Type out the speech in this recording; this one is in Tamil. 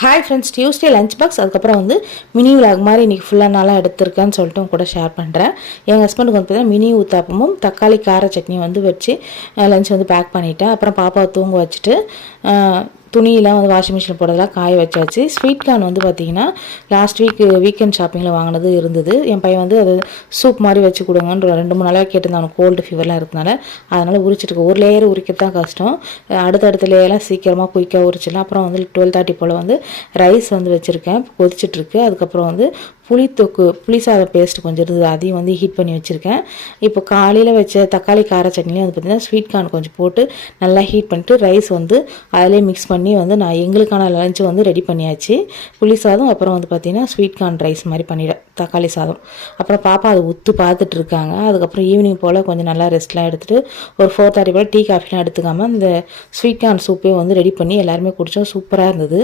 Hi friends, Tuesday lunch box அதுக்கப்புறம் வந்து மினி விலாக் மாதிரி இன்றைக்கி ஃபுல்லாக நாளாக எடுத்திருக்கேன்னு சொல்லிட்டு உங்க கூட ஷேர் பண்ணுறேன். எங்கள் ஹஸ்பண்டுக்கு வந்து பார்த்தீங்கன்னா மினி ஊத்தாப்பமும் தக்காளி கார சட்னியும் வந்து வச்சு லஞ்ச் வந்து பேக் பண்ணிவிட்டேன். அப்புறம் பாப்பாவை தூங்க வச்சுட்டு துணியெல்லாம் வந்து வாஷிங் மிஷினில் போடுறதெல்லாம் காய வச்சாச்சு. ஸ்வீட் கார்ன் வந்து பார்த்திங்கன்னா லாஸ்ட் வீக்கெண்ட் ஷாப்பிங்கில் வாங்கினது இருந்தது. என் பையன் வந்து அது சூப் மாதிரி வச்சு கொடுங்கன்னு 2-3 நாளாக கேட்டிருந்தான். அவனுக்கு கோல்டு ஃபீவர்லாம் இருக்கிறதுனால அதனால் உரிச்சிட்டு ஒரு லேயர் உரிக்கிறது தான் கஷ்டம். அடுத்தடுத்த லேயர்லாம் சீக்கிரமாக குயிக்காக உரிச்சிடலாம். அப்புறம் வந்து 12:30 போல் வந்து ரைஸ் வந்து வச்சுருக்கேன், கொதிச்சிட்ருக்கு. அதுக்கப்புறம் வந்து புளி சாதம் பேஸ்ட் கொஞ்சம் இருந்தது, அதையும் வந்து ஹீட் பண்ணி வச்சுருக்கேன். இப்போ காலையில் வச்ச தக்காளி கார சட்னிலையும் வந்து பார்த்திங்கன்னா ஸ்வீட் கார்ன் கொஞ்சம் போட்டு நல்லா ஹீட் பண்ணிட்டு ரைஸ் வந்து அதிலே மிக்ஸ் பண்ணி வந்து நான் எங்களுக்கான லஞ்சு வந்து ரெடி பண்ணியாச்சு. புளி சாதம் அப்புறம் வந்து பார்த்திங்கன்னா ஸ்வீட் கார்ன் ரைஸ் மாதிரி பண்ணிவிட்டேன், தக்காளி சாதம். அப்புறம் பாப்பா அதை உத்து பார்த்துட்டு இருக்காங்க. அதுக்கப்புறம் ஈவினிங் போல் கொஞ்சம் நல்லா ரெஸ்ட்லாம் எடுத்துகிட்டு ஒரு 4:30 போல் டீ காஃபிலாம் எடுத்துக்காமல் இந்த ஸ்வீட் கார்ன் சூப்பே வந்து ரெடி பண்ணி எல்லாருமே குடித்தோம். சூப்பராக இருந்தது.